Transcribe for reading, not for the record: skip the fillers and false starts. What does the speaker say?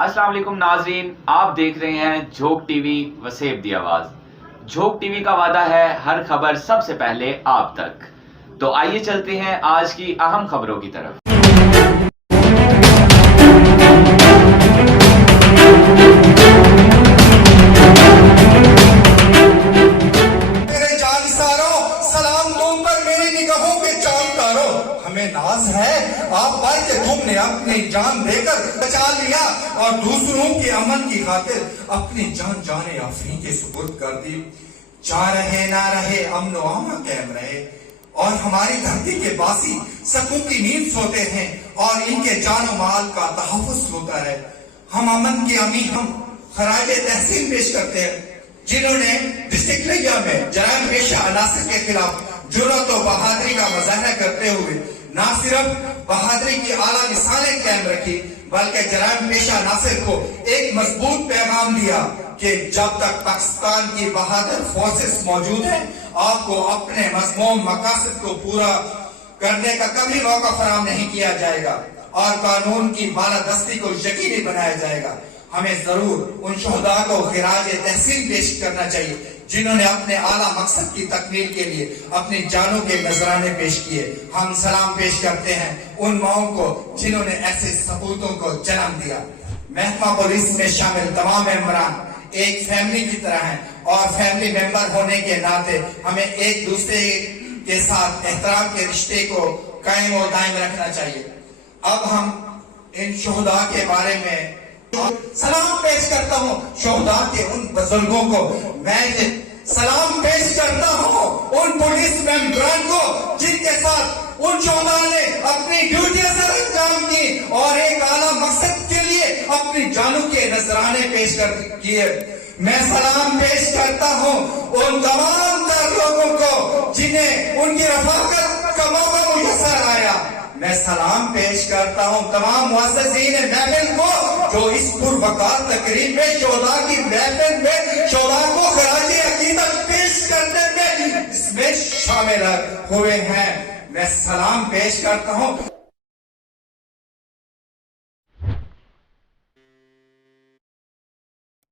السلام علیکم ناظرین، آپ دیکھ رہے ہیں جھوک ٹی وی وسیب دی آواز۔ جھوک ٹی وی کا وعدہ ہے ہر خبر سب سے پہلے آپ تک۔ تو آئیے چلتے ہیں آج کی اہم خبروں کی طرف۔ ہمیں ناز ہے آپ بھائی کہ تم نے اپنی جان دے کر بچا لیا اور دوسروں کے امن کی خاطر اپنی جان جانے آفرین کے سپرد کر دی۔ چاہ رہے نہ رہے امن و امان قائم رہے اور ہماری دھرتی کے باسی سکون کی نیند سوتے ہیں اور ان کے جان و مال کا تحفظ ہوتا ہے۔ ہم امن کے امین ہم خراج تحسین پیش کرتے ہیں جنہوں نے ڈسٹرکٹ لیا میں جرائم پیشہ عناصر کے خلاف جرأت و بہادری کا مظاہرہ کرتے ہوئے نہ صرف بہادری کی اعلیٰ مثالیں قائم رکھی بلکہ جرائم پیشہ عناصر کو ایک مضبوط پیغام دیا کہ جب تک پاکستان کی بہادر فورسز موجود ہیں آپ کو اپنے مذموم مقاصد کو پورا کرنے کا کبھی موقع فراہم نہیں کیا جائے گا اور قانون کی بالادستی کو یقینی بنایا جائے گا۔ ہمیں ضرور ان شہداء کو خراج تحسین پیش کرنا چاہیے جنہوں نے اپنے اعلیٰ مقصد کی تکمیل کے لیے اپنی جانوں کے نذرانے پیش کیے۔ ہم سلام پیش کرتے ہیں ان ماؤں کو جنہوں نے ایسے سپوتوں کو جنم دیا۔ محکمہ پولیس میں شامل تمام ممبران ایک فیملی کی طرح ہیں اور فیملی ممبر ہونے کے ناطے ہمیں ایک دوسرے کے ساتھ احترام کے رشتے کو قائم و دائم رکھنا چاہیے۔ اب ہم ان شہداء کے بارے میں سلام پیش کرتا ہوں شہداء کے ان بزرگوں کو، میں سلام پیش کرتا ہوں ان پولیس ممبران کو جن کے ساتھ ان شہداء نے اپنی ڈیوٹی سر انجام کی اور ایک اعلیٰ مقصد کے لیے اپنی جانوں کے نذرانے پیش کیے۔ میں سلام پیش کرتا ہوں ان تمام تر لوگوں کو جنہیں ان کی رفاقت کا موقع میسر آیا۔ میں سلام پیش کرتا ہوں تمام معززین محفل کو جو اس پروقار تقریب میں شہداء کی محفل میں شہداء کو خراج عقیدت پیش کرنے میں اس میں شامل ہوئے ہیں۔ میں سلام پیش کرتا ہوں